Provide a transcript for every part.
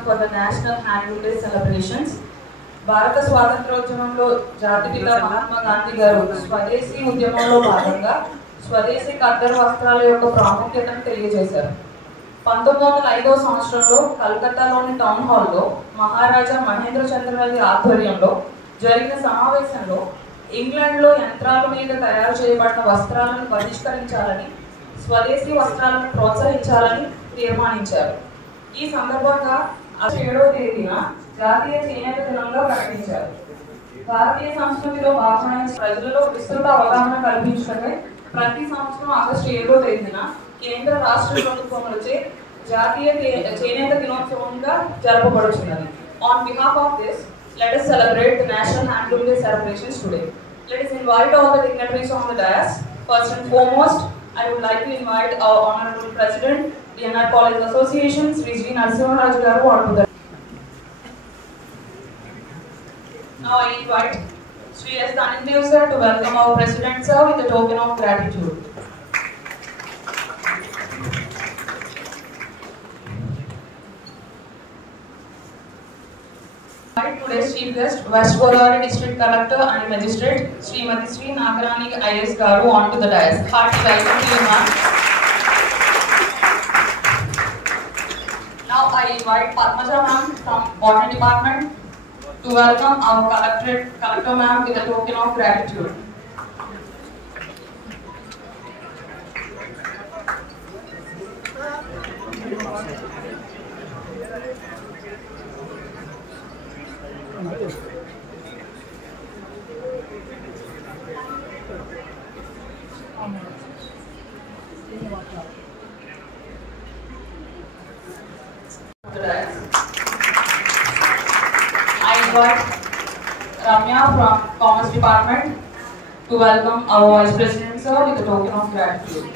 for the National Handloom Day celebrations. భారత స్వాతంత్రోద్యమంలో జాతిపిత మహాత్మా గాంధీ గారు స్వదేశీ ఉద్యమంలో భాగంగా స్వదేశీ ఖద్దరు వస్త్రాల యొక్క ప్రాముఖ్యతను తెలియజేశారు. 1905వ సంవత్సరంలో కలకత్తాలోని టౌన్ హాల్లో మహారాజా మహేంద్ర చంద్రవర్తి ఆధ్వర్యంలో జరిగిన సమావేశంలో ఇంగ్లాండ్లో యంత్రాల మీద తయారు చేయబడిన వస్త్రాలను బహిష్కరించాలని, స్వదేశీ వస్త్రాలను ప్రోత్సహించాలని తీర్మానించారు. ఈ సందర్భంగా 7వ తేదీన జాతీయ చేనేత దినంగా ప్రకటించారు. భారతీయ సంస్కృతిలో భాగమైన ప్రజలలో విస్తృత అవగాహన కల్పించడమే ప్రతి సంవత్సరం ఆగస్టు 7వ తేదీన కేంద్ర రాష్ట్ర ప్రభుత్వములచే జాతీయ చేనేత దినోత్సవంగా జరపబడుతున్నది. On behalf of this, let us celebrate the National Handloom Day celebrations today. Let us invite all the dignitaries on the dais. First and foremost, I would like to invite our Honorable President, DNR College Association, Sri G. Narasimha Garu, onto the. Now I invite Sri S. Dhananjay sir to welcome our President sir with a token of gratitude. Today's chief guest, West Godavari District Collector and Magistrate, Srimati Sri Nagarani IS Garu, onto the dais. Hearty welcome to you, ma'am. Now I invite Padmaja ma'am from Botany Department to welcome our Collector ma'am with a token of gratitude. I invite Ramya from Commerce Department to welcome our Vice President sir with a token of gratitude.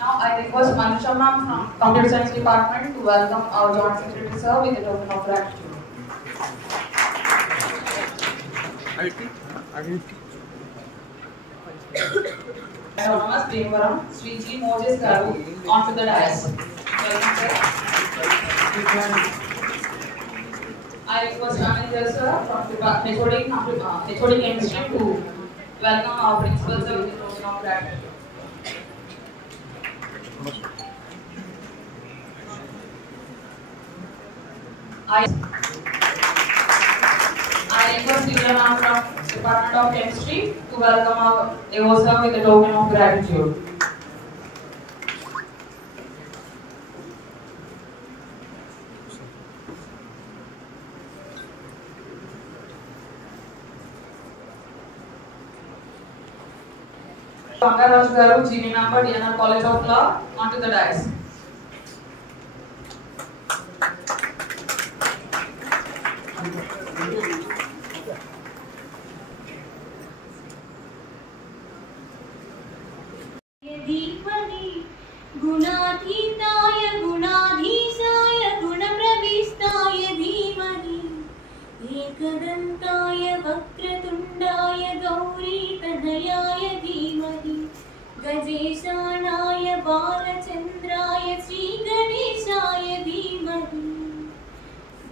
Now I request Manusha ma'am from Computer Science Department to welcome our Joint Secretary sir with a token of gratitude. Anonymous Bhimvaram, Sri G. Moses Garu, onto the dais. Welcome sir. I request Anand sir from Methodic Chemistry to welcome our Principal sir with a token of gratitude. I request Divya ma'am from Department of Chemistry to welcome our AO sir with a token of gratitude. Bangaraj Garu, GV member, DNR College of Law, onto the dais. गुणातीताय गुणाधीशाय गुणप्रविष्टाय धीमहि एकदन्ताय वक्रतुण्डाय गौरीतनयाय धीमहि गजेशानाय बालचन्द्राय श्रीगणेशाय धीमहि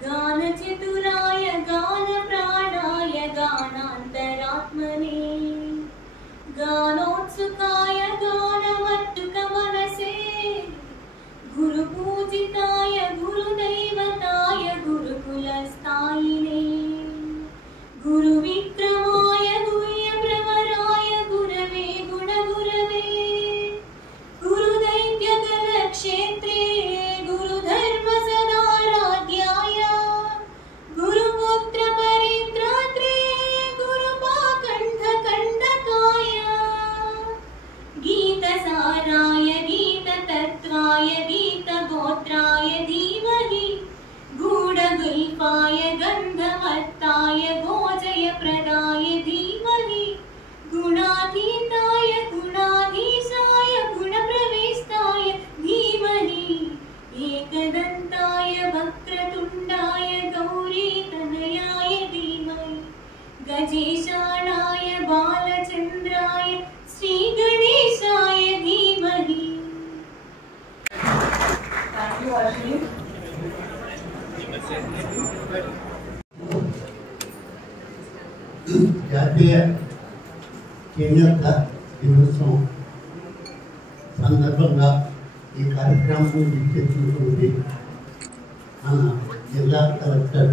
गानचतुराय गानप्राणाय गानान्तरात्मने गानोत्सुकाय गानमट्टुकमनसे गुरुपूजिताय गुरुदैवताय गुरुकुलस्थायिने गुरुविक्रमाय गुह्यप्रवराय गुरवे गुणगुरवे गुरुदैत्यकलक्षेत्रे गुरुधर्मसदाराध्याय गुरुपुत्रपरित्राणाय జాతీయ చేనేత దినోత్సవం సందర్భంగా ఈ కార్యక్రమం ఇచ్చేటువంటి మన జిల్లా కలెక్టర్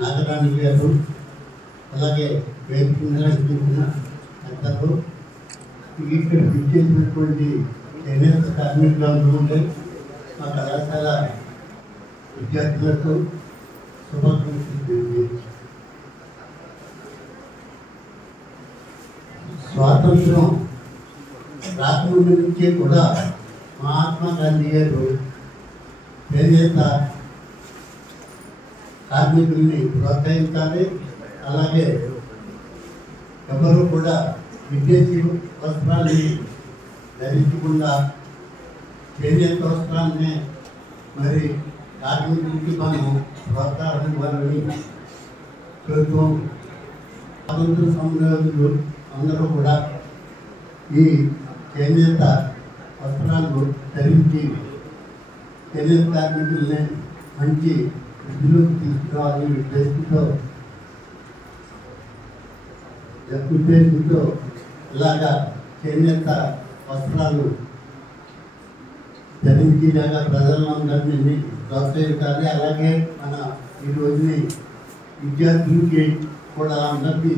నాగరాణి గారు, అలాగే వేదిక నిర్వహించిన పెద్దలు, ఇక్కడ ఇచ్చేసినటువంటి చేనేత కార్మికులందరూ మా కళాశాల విద్యార్థులకు శుభాకాంక్షలు తెలియజేయండి. స్వాతంత్రం రాకముందు నుంచే కూడా మహాత్మా గాంధీ గారు చేనేత కార్మికుల్ని ప్రోత్సహించాలి, అలాగే ఎవరు కూడా విదేశీ వస్త్రాన్ని ధరించకుండా చేనేత వస్త్రాన్ని మరి కార్మికులకి మనం ప్రోత్సాహం ఇవ్వాలని చెబుతూ స్వాతంత్ర సమరయోధులు అందరూ కూడా ఈ చేనేత వస్త్రాలు ధరించి చేనేత కార్మికుల్ని మంచి వృద్ధిలోకి తీసుకురావాలని ఉద్దేశంతో ఇలాగా చేనేత వస్త్రాలు ధరించేలాగా ప్రజలందరినీ ప్రోత్సహించాలి. అలాగే మన ఈ రోజుని విద్యార్థులకి కూడా అందరికీ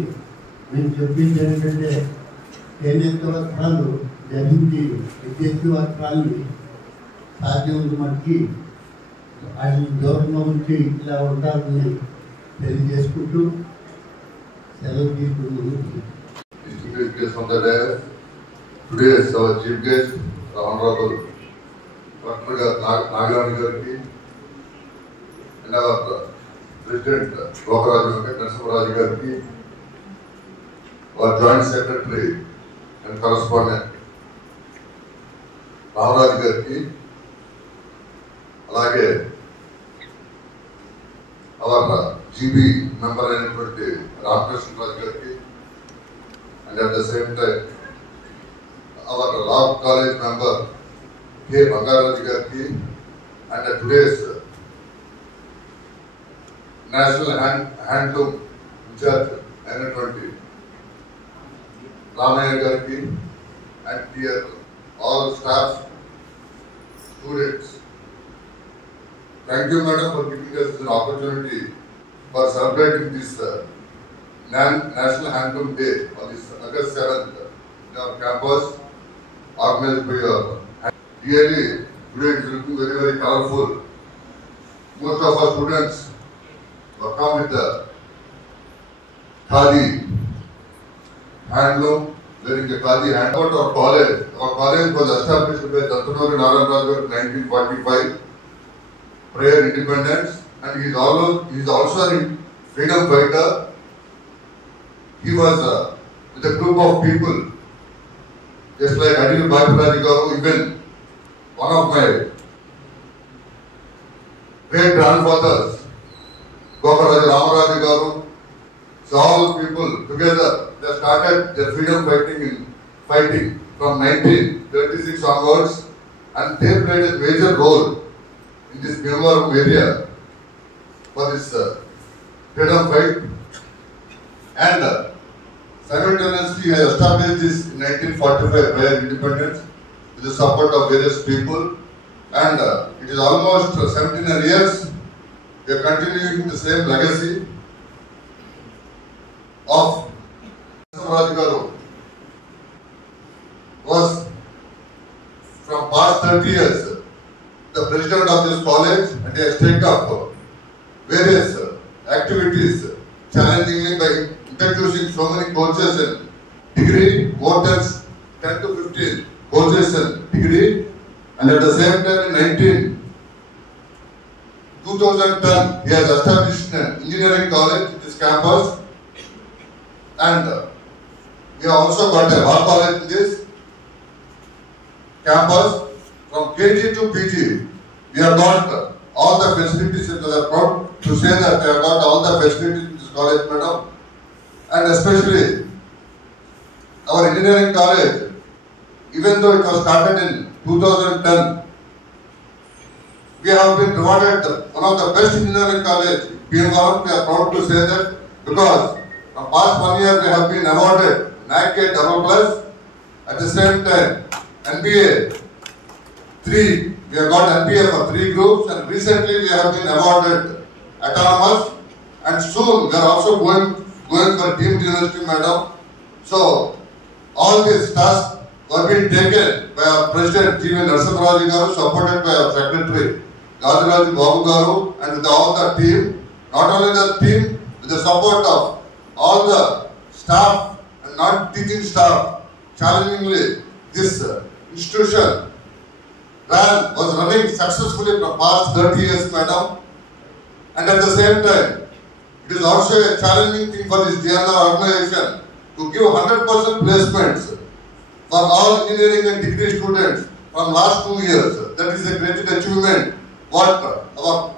మేము చెప్పింది ఏంటంటే చేనేత వస్త్రాలు ధరించి విదేశీ వస్త్రాలని సాధ్యమైన మట్టికి వాటిని దూరంగా ఉంచి ఇలా ఉండాలని తెలియజేసుకుంటూ సెలవు తీసుకుంటున్నాను. Today's our chief guest, the Honorable Dr. Nagarani Garki, and our President Gokaraj Narasimharaju Garki, our Joint Secretary and Correspondent Ramaraj Garki, alage our GB member అయినటువంటి Ramakrishna Raj Garki, and at the same time our Law College member K. Bangaraj Garki, and today's National Handloom Incharge అయినటువంటి Ramaya Garki, and dear all staff, students. Thank you, madam, for giving us an opportunity for celebrating this National Handloom Day on this August 7th in our campus, organized by your. Really, today it is looking very, very colorful. Most of our students have come with the khadi handloom, wearing the khadi hand. About our college was established by Dattadori Narayan Raju in 1945, prior independence, and he is also a freedom fighter. He was with a group of people, just like Adil Bhaipuraju Garu, even one of my great grandfathers, Gokaraj Ramaraju Garu. So all people together, they started their freedom fighting from 1936 onwards, and they played a major role in this Bhimavaram area for this freedom fight. And simultaneously, he has established this in 1945 prior independence with the support of various people, and it is almost 17 years. We are continuing the same legacy of Narasimharaju Garu. Was from past 30 years the president of this college, and he has taken up various activities challengingly by introducing so many courses in degree, more than 10 to 15 courses in degree, and at the same time in 2010 he has established an engineering college in this campus, and we have also got a law college in this campus. From KG to PG, we have got all the facilities, and we are proud to say that we have got all the facilities in this college, madam. And especially our engineering college, even though it was started in 2010, we have been rewarded one of the best engineering college. We are proud to say that, because From past 1 year, they have been awarded NAC A double plus. At the same time, NBA 3. We have got NBA for 3 groups, and recently we have been awarded autonomous. And soon we are also going for deemed university, madam. So all these tasks were being taken by our President G.V. Narasimha Garu, supported by our Secretary Gajaraji Babu Garu, and with all the team. Not only the team, with the support of all the staff and non-teaching staff. Challengingly, this institution was running successfully for past 30 years, madam. And at the same time, it is also a challenging thing for this DNR organization to give 100% placements for all engineering and degree students from last 2 years. That is a great achievement what our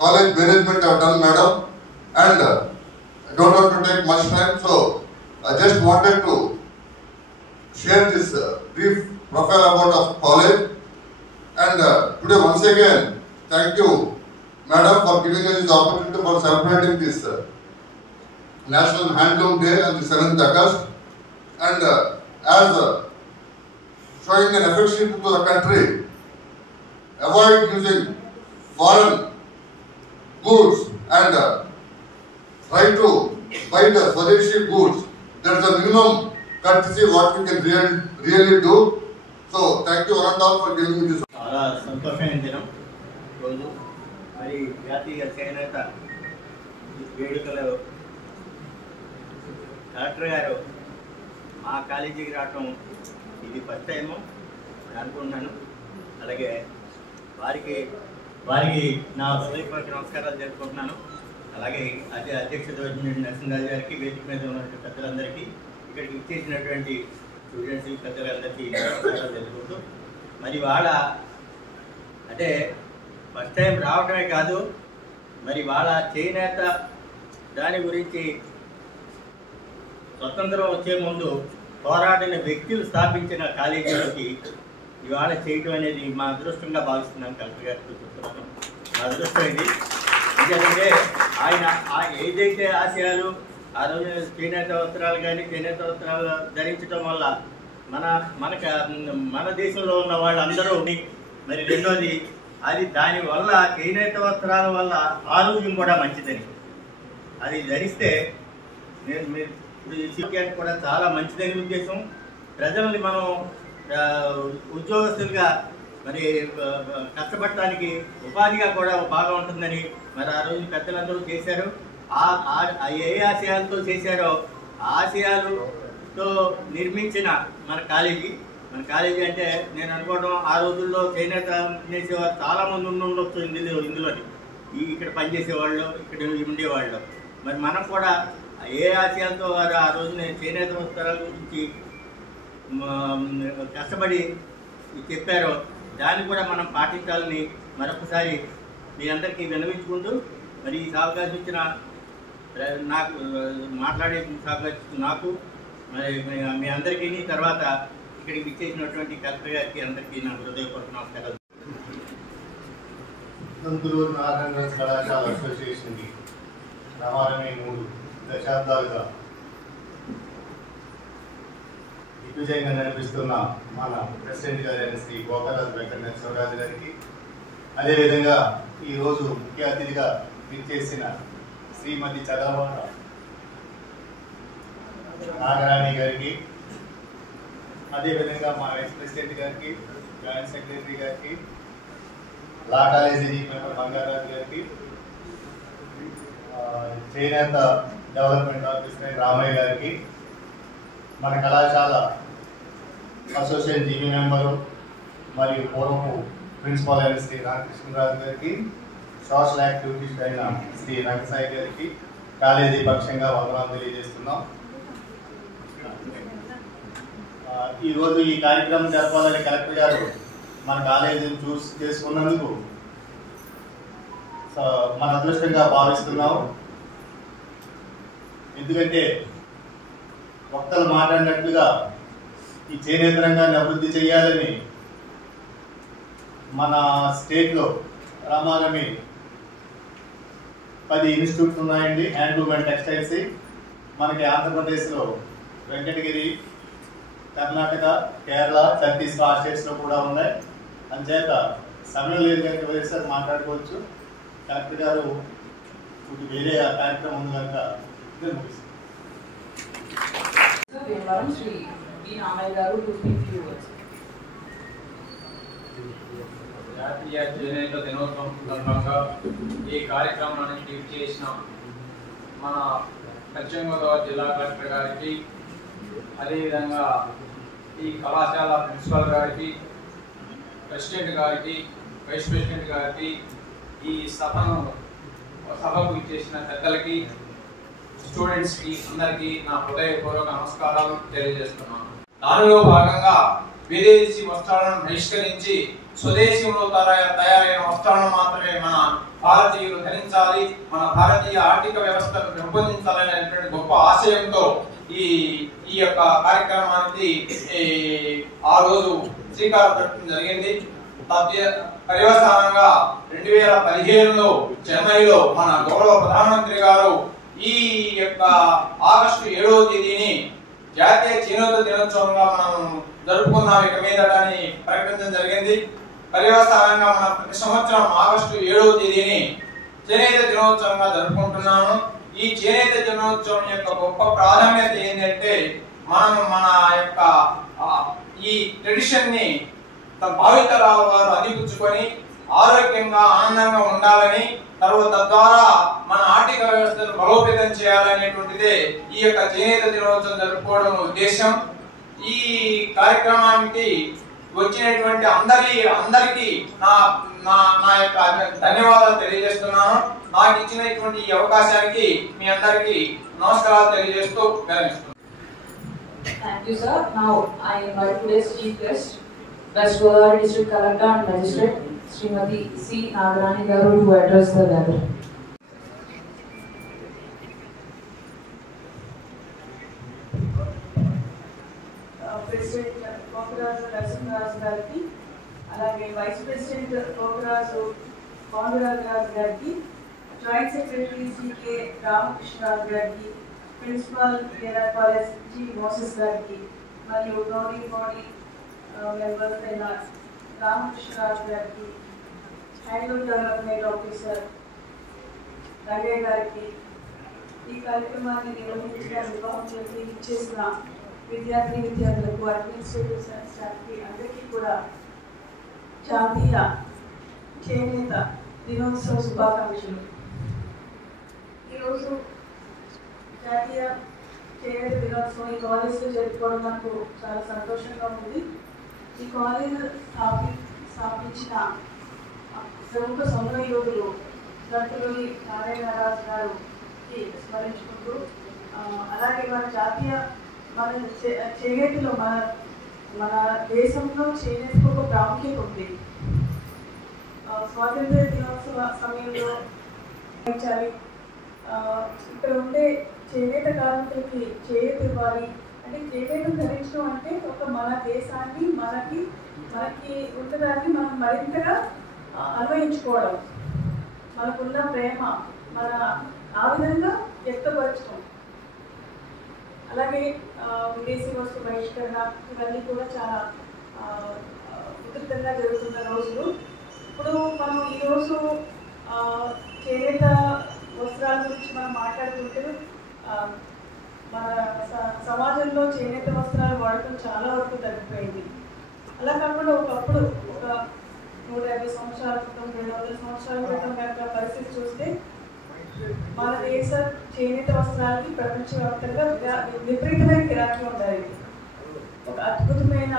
college management have done, madam. And I don't want to take much time, so I just wanted to share this brief profile about our college. And today once again, thank you, madam, for giving us this opportunity for celebrating this National Handloom Day on the 7th August. And as showing an affection to the country, avoid using foreign goods and try to buy the Swadeshi goods. That's the minimum courtesy what we can really do. So thank you one and all for giving me this. చాలా సంతోషమైన దినం రోజు. మరి జాతీయ చేనేత వేడుకలో collector గారు మా కాలేజీకి రావటం ఇది ఫస్ట్ టైము అనుకుంటున్నాను. అలాగే వారికి నా హృదయపూర్వక నమస్కారాలు జరుపుకుంటున్నాను. అలాగే అధ్యక్షత వహించిన నరసింహరాజు గారికి, వేదిక మీద ఉన్నటువంటి పెద్దలందరికీ, ఇక్కడికి ఇచ్చేసినటువంటి స్టూడెంట్స్ పెద్దలందరికీ నమస్కారాలు జరుపుకుంటూ, మరి వాళ్ళ అంటే ఫస్ట్ టైం రావటమే కాదు, మరి వాళ్ళ చేనేత దాని గురించి స్వతంత్రం వచ్చే ముందు పోరాడిన వ్యక్తులు స్థాపించిన కాలేజీలోకి ఇవాళ చేయటం అనేది మా అదృష్టంగా భావిస్తున్నాను. కలెక్టర్ గారికి చెప్తున్నాను, మా అదృష్టం ఇది. ఎందుకంటే ఆయన ఏదైతే ఆశయాలు ఆ రోజు చేనేత వస్త్రాలు కానీ చేనేత వస్త్రాలు ధరించడం వల్ల మన దేశంలో ఉన్న వాళ్ళందరూ, మరి రెండోది అది దానివల్ల చేనేత వస్త్రాల వల్ల ఆరోగ్యం కూడా మంచిదని, అది ధరిస్తే ఇప్పుడు కూడా చాలా మంచిదని ఉద్దేశం. ప్రజల్ని మనం ఉద్యోగస్తులుగా మరి కష్టపడటానికి ఉపాధిగా కూడా బాగా ఉంటుందని మరి ఆ రోజు పెద్దలందరూ చేశారు. ఏ ఆశయాలతో చేశారో ఆ ఆశయాలతో నిర్మించిన మన కాలేజీ అంటే నేను అనుకోవడం ఆ రోజుల్లో చేనేత చేసేవారు చాలామంది ఉండొచ్చు ఇందులోని ఇక్కడ పనిచేసేవాళ్ళు, ఇక్కడ ఉండేవాళ్ళు. మరి మనం కూడా ఏ ఆశయాలతో వారు ఆ రోజున చేనేత వస్త్రాల గురించి కష్టపడి చెప్పారో దాన్ని కూడా మనం పాటించాలని మరొకసారి మీ అందరికీ విన్నవించుకుంటూ, మరి ఈ అవకాశం ఇచ్చిన నాకు మాట్లాడే అవకాశం నాకు మరి మీ అందరికీ, తర్వాత ఇక్కడికి ఇచ్చేసినటువంటి కలెక్టర్ గారికి అందరికీ నా హృదయపూర్వక నమస్కారాలు. తంతులూరు నారాయణ కళాశాల అసోసియేషన్కి రామారమే 3 దశాబ్దాలుగా దిగ్విజయంగా నడిపిస్తున్న మన ప్రెసిడెంట్ గారైన శ్రీ గోకరాజు వెంకటేశ్వరరాజు గారికి, అదేవిధంగా ఈరోజు ముఖ్య అతిథిగా విచ్చేసిన శ్రీమతి చదవాడ నాగరాణి గారికి, అదేవిధంగా మా వైస్ ప్రెసిడెంట్ గారికి, జాయింట్ సెక్రటరీ గారికి, లా కాలేజీ మెంబర్ బంగారాజు గారికి, చేనేత డెవలప్మెంట్ ఆఫీసర్ రామయ్య గారికి, మన కళాశాల అసోసియేషన్ జీవీ మెంబరు మరియు పూర్వపు ప్రిన్సిపాల్ అయిన శ్రీ రామకృష్ణరాజు గారికి, సోషల్ యాక్టివిటీస్ అయిన శ్రీ రంగసాయి గారికి కాలేజీ పక్షంగా వందనాలు తెలియజేస్తున్నాం. ఈరోజు ఈ కార్యక్రమం జరపాలని కలెక్టర్ గారు మన కాలేజీని చూస్ చేసుకున్నందుకు మన అదృష్టంగా భావిస్తున్నాం. ఎందుకంటే వక్తలు మాట్లాడినట్లుగా ఈ చేనేత రంగాన్ని అభివృద్ధి చేయాలని మన స్టేట్లో రామారమి 10 ఇన్స్టిట్యూట్స్ ఉన్నాయండి. హ్యాండ్లూమ్ అండ్ టెక్స్టైల్స్ మనకి ఆంధ్రప్రదేశ్లో వెంకటగిరి, కర్ణాటక, కేరళ, ఛత్తీస్గఢ్ ఆ స్టేట్స్లో కూడా ఉన్నాయి. అంచేత సమయం లేదు కనుక వేసారి మాట్లాడుకోవచ్చు. కలెక్టర్ గారు వేరే కార్యక్రమం ఉంది కనుక ఇదే ముగిస్తుంది. శ్రీ బి రామయ్య గారు టు స్పీక్ ఫ్యూ వర్డ్స్. జాతీయ చేనేత దినోత్సవం సందర్భంగా ఈ కార్యక్రమానికి చేసిన మన పశ్చిమ గోదావరి జిల్లా కలెక్టర్ గారికి, అదేవిధంగా ఈ కళాశాల ప్రిన్సిపల్ గారికి, ప్రెసిడెంట్ గారికి, వైస్ ప్రెసిడెంట్ గారికి, ఈ సభకు ఇచ్చేసిన పెద్దలకి, స్టూడెంట్స్కి అందరికీ నా హృదయపూర్వక నమస్కారాలు తెలియజేస్తున్నాను. దానిలో భాగంగా విదేశీ వస్త్రాలను బహిష్కరించి స్వదేశంలో తయారైన వస్త్రాలను మాత్రమే మన భారతీయులు ధరించాలి, మన భారతీయ ఆర్థిక వ్యవస్థను పెంపొందించాలనేటువంటి గొప్ప ఆశయంతో ఈ యొక్క కార్యక్రమానికి ఆ రోజు శ్రీకారం చుట్టడం జరిగింది. పర్యవసానంగా 2015లో చెన్నైలో మన గౌరవ ప్రధానమంత్రి గారు ఈ యొక్క ఆగస్టు 7వ తేదీని జాతీయ చేనేత దినోత్సవంగా మనం జరుపుకున్నాం ఇక మీదటని ప్రకటించడం జరిగింది. పర్యవసానంగా మనం ప్రతి సంవత్సరం ఆగస్టు 7వ తేదీని చేనేత దినోత్సవంగా జరుపుకుంటున్నాము. ఈ చేనేత దినోత్సవం యొక్క గొప్ప ప్రాధాన్యత ఏంటంటే మనం మన యొక్క ఈ ట్రెడిషన్ ని భావితరాల వారు అందిపుచ్చుకొని ఆరోగ్యంగా ఆనందంగా ఉండాలని, తద్వారా మన ఆర్థిక వ్యవస్థను బలోపేతం చేయాలనేటువంటిదే ఈ యొక్క చేనేత దినోత్సవం జరుపుకోవడం ఉద్దేశం. ఈ కార్యక్రమానికి వచ్చినటువంటి అందరికీ నా యొక్క ధన్యవాదాలు తెలియజేస్తున్నాను. నాకు ఇచ్చినటువంటి ఈ అవకాశానికి మీ అందరికీ నమస్కారాలు తెలియజేస్తూ విరమిస్తున్నాను. Thank you, sir. Now I invite today's chief guest, West Godavari District Collector and Magistrate, Srimati C. Nagarani Garu, to address the gathering. President Kokaraju Narasimharaju గారికి, అలాగే వైస్ ప్రెసిడెంట్ కోకరాజు పాండురాజు గారికి, జాయింట్ సెక్రటరీ సికే రామకృష్ణరాజు గారికి, principal K R college G Moses గారికి, మరియు governing body members అయిన రామకృష్ణరాజు గారికి, handloom development officer Rangayya గారికి, ఈ కార్యక్రమాన్ని నిర్వహించడానికి ఇచ్చేసిన విద్యార్థులకు, అడ్మినిస్ట్రేటివ్ స్టాఫ్కి అందరికీ కూడా జాతీయ చేనేత దినోత్సవ శుభాకాంక్షలు. ఈరోజు జాతీయ చేనేత దినోత్సవం ఈ కాలేజ్లో జరుపుకోవడం నాకు చాలా సంతోషంగా ఉంది. ఈ కాలేజ్ స్థాపించిన ప్రముఖ సమరయోధులు దంతులూరి నారాయణరాజు గారికి స్మరించుకుంటూ, అలాగే మన చేనేతలో మన దేశంలో చేనేతకు ఒక ప్రాముఖ్యత ఉంది. స్వాతంత్ర దినోత్సవ సమయంలో ఇక్కడ ఉండే చేనేత కార్మికులకి చేయూత ఇవ్వాలి. అంటే చేనేత ధరించడం అంటే ఒక మన దేశాన్ని మనకి ఉన్నదాన్ని మనం మరింతగా అన్వయించుకోవడం, మనకున్న ప్రేమ ఆ విధంగా వ్యక్తపరచడం. అలాగే విదేశీ వస్తు బహిష్కరణ ఇవన్నీ కూడా చాలా ఉధృతంగా జరుగుతున్న రోజులు. ఇప్పుడు మనం ఈరోజు చేనేత వస్త్రాల గురించి మనం మాట్లాడుతుంటే మన సమాజంలో చేనేత వస్త్రాలు వాడటం చాలా వరకు తగ్గిపోయింది. అలా కాకుండా ఒకప్పుడు ఒక 150 సంవత్సరాల క్రితం, 200 సంవత్సరాల క్రితం కనుక పరిస్థితి చూస్తే మన దేశ చేనేత వస్త్రాలకి ప్రపంచవ్యాప్తంగా విపరీతమైన గిరాకీ ఉండాలి. ఒక అద్భుతమైన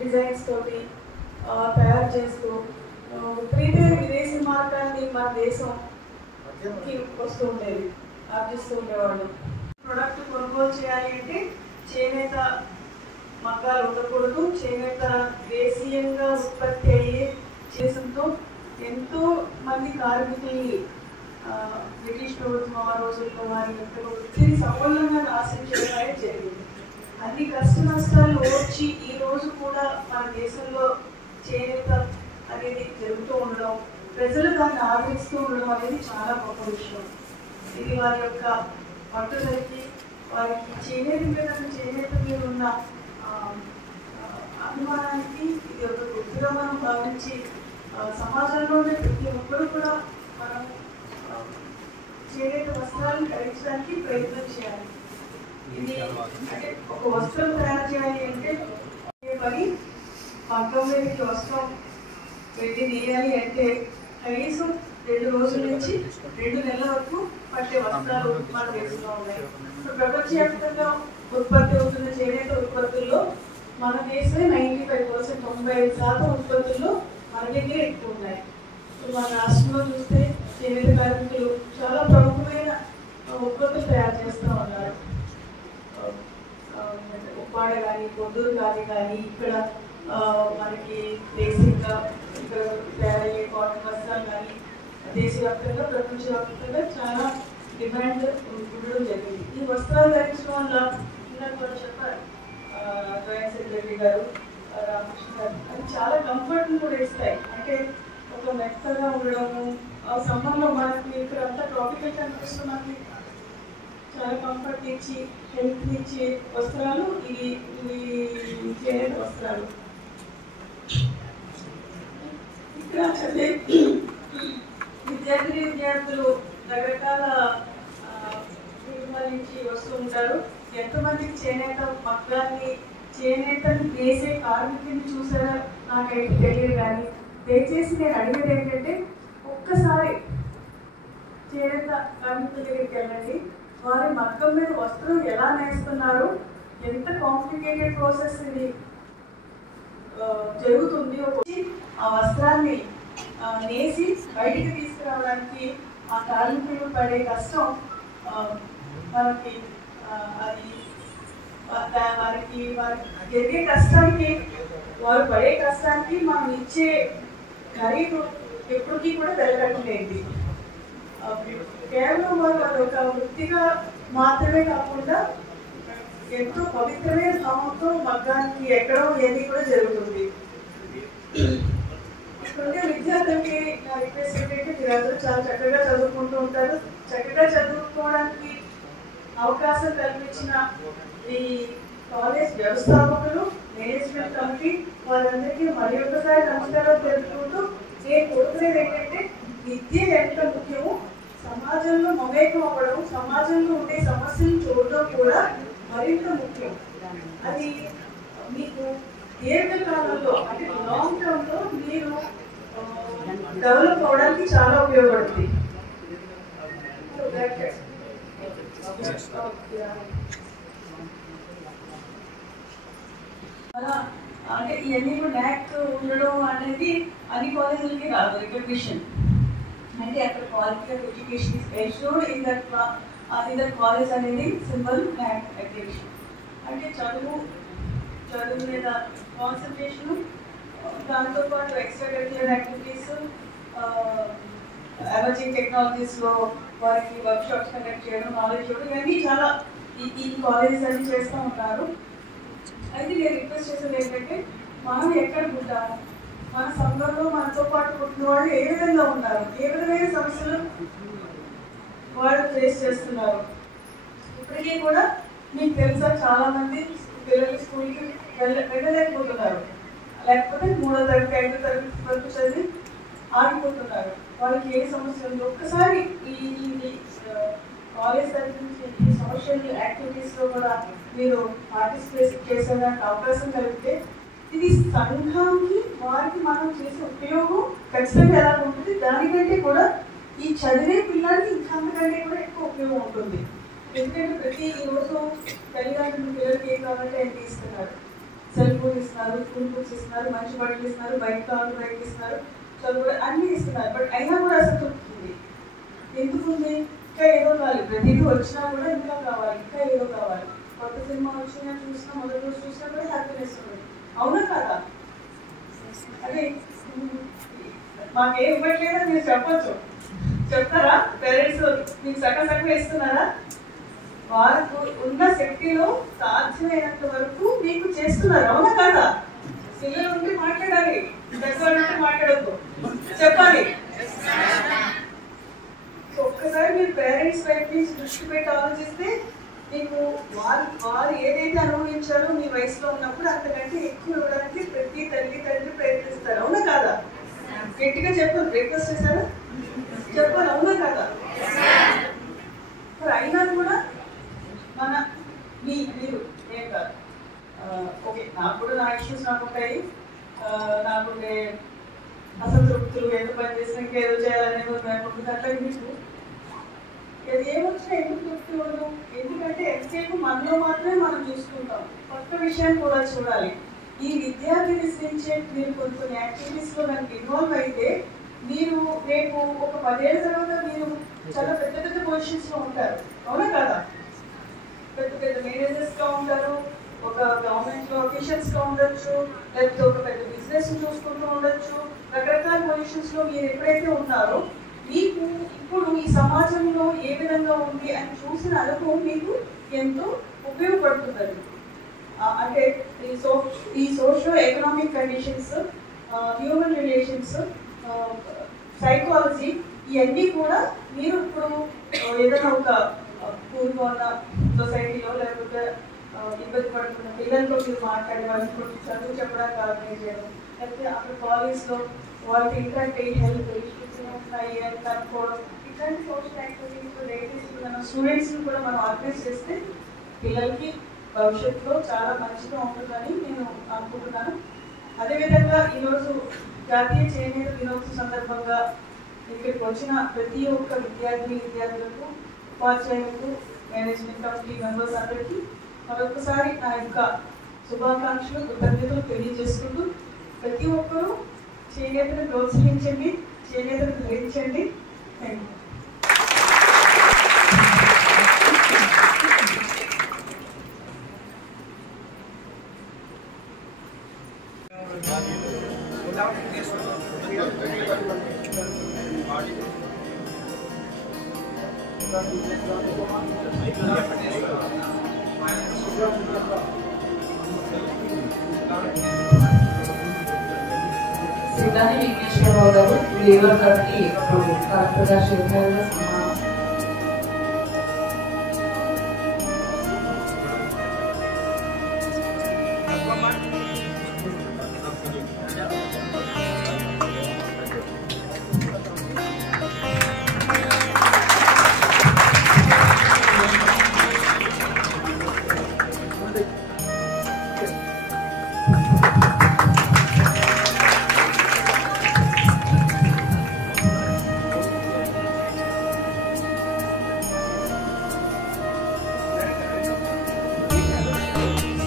డిజైన్స్ తోటి తయారు చేస్తూ విపరీతమైన విదేశీ మార్గాన్ని మన దేశంకి వస్తూ ఉండేది, ఆర్జిస్తూ ఉండేవాళ్ళు. ప్రొడక్ట్ కొనుగోలు చేయాలి అంటే చేనేత మగ్గాలు ఉండకూడదు. చేనేత దేశీయంగా ఉత్పత్తి అయ్యే చేసంతో ఎంతో మంది కార్మికుల్ని బ్రిటిష్ ప్రభుత్వం ఆ రోజుల్లో వారి వృత్తిని సమూలంగా నాశనం చేయడమే జరిగింది. అన్ని కష్ట నష్టాలు ఓర్చి ఈ రోజు కూడా మన దేశంలో చేనేత అనేది జరుగుతూ ఉండడం, ప్రజలు దాన్ని ఆదరిస్తూ ఉండడం అనేది చాలా గొప్ప విషయం. ఇది వారి యొక్క పట్టుదలకి వారికి చేనేత మీద ఉన్న అభిమానానికి ఇది ఒక గుర్తుగా మనం భావించి సమాజంలోనే ప్రతి ఒక్కరు కూడా మనం చేనేత వస్త్రాలను ధరించడానికి ప్రయత్నం చేయాలి. ఇది అంటే ఒక వస్త్రం తయారు చేయాలి అంటే పని మగ్గం మీదకి వస్త్రం వెళ్ళి నేయాలి అంటే కనీసం 2 రోజుల నుంచి 2 నెలల వరకు పట్టే వస్త్రాలు మన దేశంలో ఉన్నాయి. ప్రపంచవ్యాప్తంగా ఉత్పత్తి అవుతున్న చేనేత ఉత్పత్తుల్లో మన దేశమే 95%, 95% ఉత్పత్తుల్లో మన దగ్గర ఎక్కువ ఉన్నాయి. మన రాష్ట్రంలో చూస్తే చేనేత కార్మికులు చాలా ప్రముఖమైన ఉత్పత్తులు తయారు చేస్తూ ఉన్నారు. ఉప్పాడ కానీ, పొందూరు కానీ ఇక్కడ మనకి బేసిక్గా ఇక్కడ తయారయ్యే కాటన్ వస్త్రాలు కానీ దేశవ్యాప్తంగా ప్రపంచవ్యాప్తంగా చాలా డిమాండ్ ఉండడం జరిగింది. ఈ వస్త్రాలు ధరించడం వల్ల ఇందాక కూడా చెప్పారు జాయింట్ సెక్రటరీ గారు, రామకృష్ణ గారు, అది చాలా కంఫర్ట్ని కూడా ఇస్తాయి. అంటే ఒక మెత్తగా ఉండడము, ఆ సమ్మర్లో మనకి ఇక్కడ అంతా ట్రాపికల్ కంట్రీస్లో మనకి చాలా కంఫర్ట్ ఇచ్చి హెల్త్ ఇచ్చే వస్త్రాలు ఇవి చేనేత వస్త్రాలు. ఇక్కడ చదివే విద్యార్థులు రకరకాల కుటుంబాల నుంచి వస్తూ ఉంటారు. ఎంతమందికి చేనేత మగ్గాన్ని చేనేతను వేసే కార్మికుని చూసారా నాకైతే తెలియదు. కానీ దయచేసి నేను అడిగేది ఏంటంటే ఒక్కసారి చేనేత కార్మికుల దగ్గరికి వెళ్ళండి. వారి మగ్గం మీద వస్త్రం ఎలా నేస్తున్నారు, ఎంత కాంప్లికేటెడ్ ప్రాసెస్ ఇది జరుగుతుంది. ఆ వస్త్రాన్ని నేసి బయటికి తీసుకురావడానికి ఆ కార్మికులు పడే కష్టం మనకి అది వారికి జరిగే కష్టానికి, వారు పడే కష్టానికి మనం ఇచ్చే ఖరీదు ఎప్పటికీ కూడా వెళ్ళగట్టలేదు. కేవలం వారు అదొక వృత్తిగా మాత్రమే కాకుండా ఎంతో పవిత్రమైన భావంతో మగ్గానికి ఎక్కడో ఏది కూడా జరుగుతుంది. ఇక్కడుండే విద్యార్థులకి నా రిక్వెస్ట్ ఏంటంటే మీరందరూ చాలా చక్కగా చదువుకుంటూ ఉంటారు. చక్కగా చదువుకోవడానికి అవకాశం కల్పించిన ఈ కాలేజ్ వ్యవస్థాపకులు, మేనేజ్మెంట్ కమిటీ వారందరికీ మరి ఒకసారి నమస్కారాలు తెలుపుకుంటూ నేను కోరుకునేది ఏంటంటే విద్య ఎంత ముఖ్యమో సమాజంలో మమేకం అవ్వడం, సమాజంలో ఉండే సమస్యలను చూడడం కూడా మరింత ముఖ్యం. అది మీకు దీర్ఘకాలంలో అంటే లాంగ్ టర్మ్లో మీరు డెవలప్ అవడానికి చాలా ఉపయోగపడుతుంది. అంటే ఇవన్నీ ల్యాక్ ఉండడం అనేది అన్ని కాలేజీలకి రాదు రికగ్నిషన్. అంటే అక్కడ quality of education is ensured in that college అనేది సింబల్ ల్యాక్ అక్రిడిషన్. అంటే చదువు మీద కాన్సన్ట్రేషను, దాంతోపాటు ఎక్స్ట్రా కరిక్యులర్ యాక్టివిటీస్, ఎమర్జింగ్ టెక్నాలజీస్లో వారికి వర్క్షాప్స్ కండక్ట్ చేయడం, నాలెడ్జ్ ఇవ్వడం, ఇవన్నీ చాలా ఈ కాలేజెస్ అన్ని చేస్తూ ఉంటారు. అయితే నేను రిక్వెస్ట్ చేసేది ఏంటంటే మనం ఎక్కడ పుట్టాము, మన సంఘంలో మనతో పాటు పుట్టిన వాళ్ళు ఏ విధంగా ఉన్నారు, ఏ విధమైన సమస్యలు వాళ్ళు ఫేస్ చేస్తున్నారు. ఇప్పటికీ కూడా మీకు తెలుసా చాలామంది పిల్లలు స్కూల్కి వెళ్ళలేకపోతున్నారు, లేకపోతే 3వ తరగతి 5వ తరగతి వరకు చదివి ఆగిపోతున్నారు. వాళ్ళకి ఏ సమస్య ఉంది ఒక్కసారి ఈ కాలేజ్ తరఫు నుంచి ఈ సోషల్ యాక్టివిటీస్లో కూడా మీరు పార్టిసిపేట్ చేసేదానికి అవకాశం కలిగితే ఇది సంఘానికి వారికి మనం చేసే ఉపయోగం ఖచ్చితంగా ఎలా ఉంటుంది. దానికంటే కూడా ఈ చదివే పిల్లలకి ఇంకా అంతకంటే కూడా ఎక్కువ ఉపయోగం ఉంటుంది. ఎందుకంటే ప్రతి రోజు తల్లిదండ్రులు పిల్లలకి ఏం కావాలంటే ఎంత ఇస్తున్నారు, సెల్ ఫోన్ ఇస్తున్నారు, స్కూల్ బుక్స్ ఇస్తున్నారు, మంచి బట్టలు ఇస్తున్నారు, బైక్ కావాలి బైక్ ఇస్తున్నారు, చదువు అన్నీ ఇస్తున్నారు. బట్ అయినా కూడా అసలు తృప్తి ఎందుకుంది, ఇంకా ఏదో కావాలి. ప్రతిదీ వచ్చినా కూడా ఇంకా కావాలి, ఇంకా ఏదో కావాలి. కొత్త సినిమా వచ్చినా చూసినా మొదటి రోజు చూసినా కూడా హ్యాపీనెస్ ఉంది. అవునా కాదా? అంటే మాకేం ఇవ్వట్లేదని మీరు చెప్పచ్చు, చెప్తారా? పేరెంట్స్ మీకు సగం ఇస్తున్నారా? వారికి ఉన్న శక్తిలో సాధ్యమైనంత వరకు మీకు చేస్తున్నారు. అవునా కాదా? పిల్లలు ఉంటే మాట్లాడాలి, పెద్దవాళ్ళు ఉంటే మాట్లాడద్దు, చెప్పాలి. ఒక్కసారి మీరు పేరెంట్స్ వైపు నుంచి దృష్టి పెట్టి ఆలోచిస్తే మీకు వారు ఏదైతే అనుభవించారో మీ వయసులో ఉన్నప్పుడు అంతకంటే ఎక్కువ ఇవ్వడానికి ప్రతి తల్లి తండ్రి ప్రయత్నిస్తారు. అవునా కాదా? గట్టిగా చెప్పారు. బ్రేక్ఫాస్ట్ చేశారా? చెప్పారు. అవునా కాదా? మరి అయినా కూడా మన మీరు ఏం కాదు. ఓకే, నాకు కూడా నా ఇష్యూస్ నాకు ఉంటాయి. నాకుండే అసంతృప్తులు, ఎంత పని చేసినా ఇంకా ఏదో చేయాలనేది ఉంటుంది. అట్లా మీకు అది ఏమొచ్చినా ఎందుకు చెప్తున్నాను? ఎందుకంటే ఎంతసేపు మనలో మాత్రమే మనం చూసుకుంటాం, కొత్త విషయాన్ని కూడా చూడాలి. ఈ విద్యార్థిని నుంచే మీరు కొన్ని యాక్టివిటీస్లో మనకి ఇన్వాల్వ్ అయితే మీరు రేపు ఒక 10 ఏళ్ళ తర్వాత మీరు చాలా పెద్ద పెద్ద పొజిషన్స్లో ఉంటారు. అవునా కదా? పెద్ద పెద్ద మేనేజర్స్గా ఉంటారు, ఒక గవర్నమెంట్లో ఆఫీషియల్స్గా ఉండొచ్చు, లేకపోతే ఒక పెద్ద బిజినెస్ చూసుకుంటూ ఉండొచ్చు. రకరకాల పొజిషన్స్లో మీరు ఎప్పుడైతే ఉన్నారో మీకు ఇప్పుడు ఈ సమాజంలో ఏ విధంగా ఉంది అని చూసిన అనుభవం మీకు ఎంతో ఉపయోగపడుతుంది. అంటే ఈ socio economic conditions, human relations, psychology, ఇవన్నీ కూడా మీరు ఇప్పుడు ఏదైనా ఒక పూర్వ ఉన్న సొసైటీలో లేకపోతే ఇబ్బంది పడుతున్న పిల్లలతో మీరు మాట్లాడే వాళ్ళని కొంచెం చదువు చెప్పడానికి ఆర్గనైజ్ చేయడం, లేకపోతే అక్కడ కాలేజ్లో వాళ్ళకి ఇంకా హెల్త్ ఇష్యూస్ ఉన్నాయి అని కనుక్కోవడం, ఇట్లాంటి సోషల్ యాక్టివిటీస్ లేటెస్ట్ మన స్టూడెంట్స్ని కూడా మనం ఆర్గనైజ్ చేస్తే పిల్లలకి భవిష్యత్తులో చాలా మంచిగా ఉంటుందని నేను అనుకుంటున్నాను. అదేవిధంగా ఈరోజు జాతీయ చేనేత దినోత్సవ సందర్భంగా ఇక్కడికి వచ్చిన ప్రతి ఒక్క విద్యార్థులకు, ఉపాధ్యాయులకు, మేనేజ్మెంట్ కమిటీ మెంబర్స్ అందరికీ మరొకసారి నా యొక్క శుభాకాంక్షలు, కృతజ్ఞతలు తెలియజేసుకుంటూ ప్రతి ఒక్కరూ చేనేతను ప్రోత్సహించండి, చేనేతను ధరించండి. Thank you. సిద్ధాని విఘ్నేశ్వరరావు గారు లేబర్ గారికి కలెక్టర్ గారు చేశారు.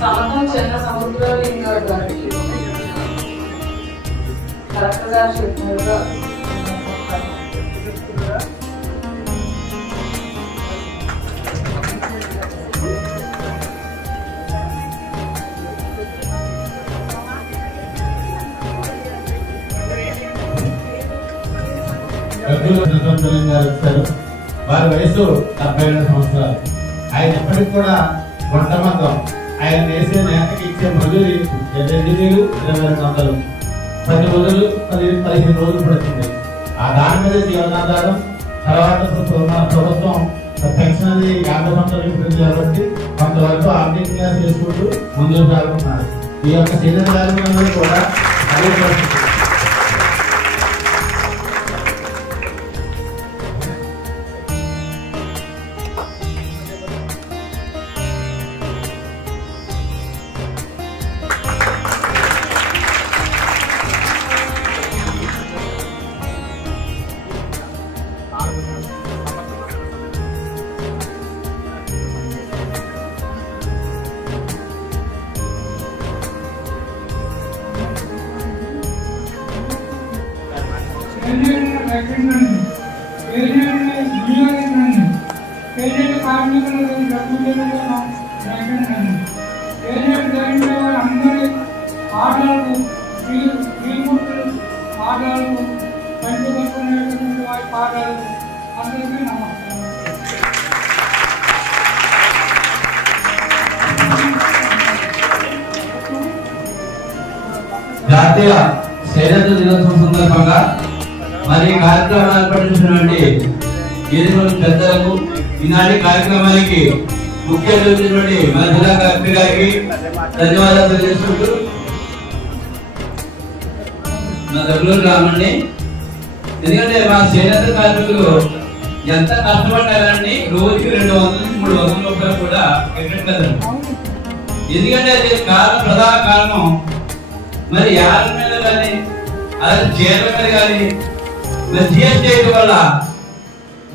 సమతం చిన్న సముద్రలింగ గారికి కలెక్టర్ గారు చెప్పినట్టుగా వచ్చారు. వారి వయసు 72 సంవత్సరాలు. ఆయన ఎప్పటికి కూడా వంట మందం. ఆయన వేసే నేతకి ఇచ్చే మజూరి 2200 10 రోజులు 15 రోజులు పడుతుంది. ఆ దాని మీద జీవనాధారం. తర్వాత ప్రభుత్వం పెన్షన్ అనేది 50 సంవత్సరాలు ఉంటుంది కాబట్టి కొంతవరకు ఆర్థికంగా చేసుకుంటూ ముందుకు సాగుతున్నారు. ఈ యొక్క సీనియర్ కార్యక్రమంలో కూడా అదే పరిస్థితి. జాతీయ చేనేత దినోత్సవం సందర్భంగా మరి కార్యక్రమాలు ఏర్పడినటువంటి గిరిజన పెద్దలకు ఈనాటి కార్యక్రమానికి ముఖ్య అతిథి మన జిల్లా కలెక్టర్ గారికి ధన్యవాదాలు తెలియజేసుకుంటూ నా దగ్గర రామండి. ఎందుకంటే మా చేనేత కార్మికులు ఎంత కష్టపడ్డారని రోజుకి 200-300 రూపాయలు కూడా ఎక్కట్లేదు. ఎందుకంటే అది ప్రధాన కారణం మరి యాభై మీద కానీ అలాగే చీరల మీద కానీ మరి జిఎస్టీ వల్ల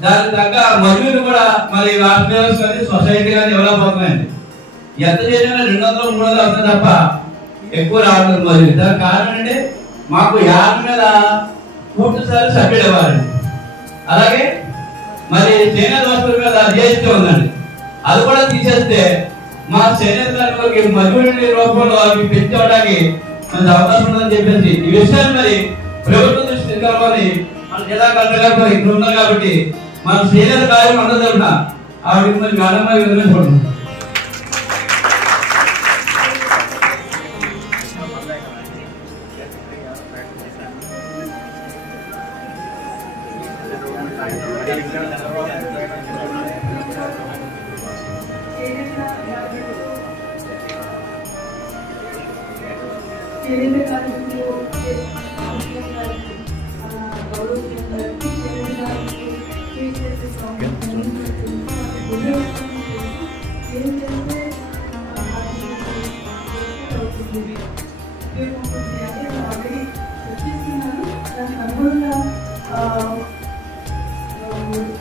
దానికి తగ్గ మజూరు కూడా మరి రాష్ట్ర వ్యవస్థ కానీ సొసైటీ కానీ డెవలప్ అవుతున్నాయండి. ఎంత చేసినా 200-300 అవుతుంది తప్ప ఎక్కువ రావడం మజూరు. దానికి కారణం అంటే మాకు యాభై మీద పూర్తిసారి సబ్సిడీ ఇవ్వాలండి. అలాగే మరి చేనేత వస్తువుల మీద జిఎస్టీ ఉందండి, అది కూడా తీసేస్తే మా చేనేత కార్మికులకి మజూరీ రూపంలో అవి పెంచుకోవడానికి మనకు అవకాశం ఉందని చెప్పేసి ఈ విషయాన్ని మరి ప్రభుత్వం దృష్టి తీసుకురావాలని మన జిల్లా కలెక్టర్ గారు ఇక్కడ ఉన్నారు కాబట్టి మన చేనేత కార్యం అందరూ తరఫున ఆవిడకి మరి మేడం మరి వినిపించుకుంటున్నాం.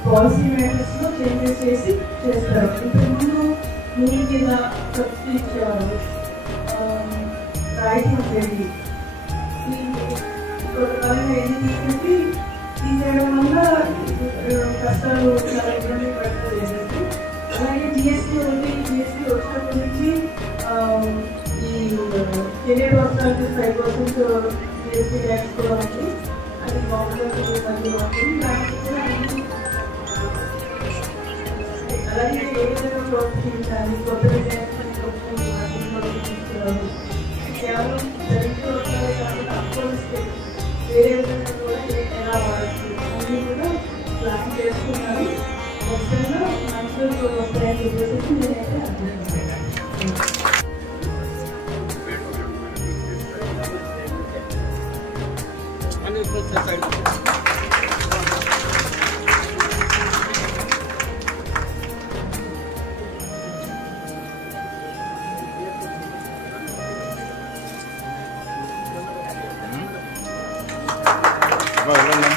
పాలసీ మేటర్స్ లో చేంజెస్ చేసి చేస్తారు. ఇంతకుముందు నూనె కింద సబ్సిడీ ఇచ్చేవారు, రాయితీ ఉండేది. కొంతకాలంగా ఎన్ని తీసేసి తీసేయడం వల్ల కష్టాలు చాలా ఇబ్బంది పడుతుంది. అలాగే జిఎస్టీ ఉంది. జిఎస్టీ వచ్చినప్పటి నుంచి ఈ చేనేత వస్త్రాలకు 5% జిఎస్టీ ట్యాక్స్ కూడా ఉంది. అది బాగుంటుంది, మళ్ళీ ఉంటుంది. దానికి కూడా అలాగే ఏ విధంగా ప్రోత్సహించాలి, కొత్త విజయాన్ని తీసుకురావాలి, కేవలం సరిగ్గా వస్తారే కాకుండా అపోజిస్తే వేరే విధంగా కూడా ఎలా వాడచ్చు అన్నీ కూడా ప్లాన్ చేసుకున్నాను. ఖచ్చితంగా మంచిగా వస్తాయని చెప్పేసి నేనైతే అనుకుంటున్నాను. అవునండి.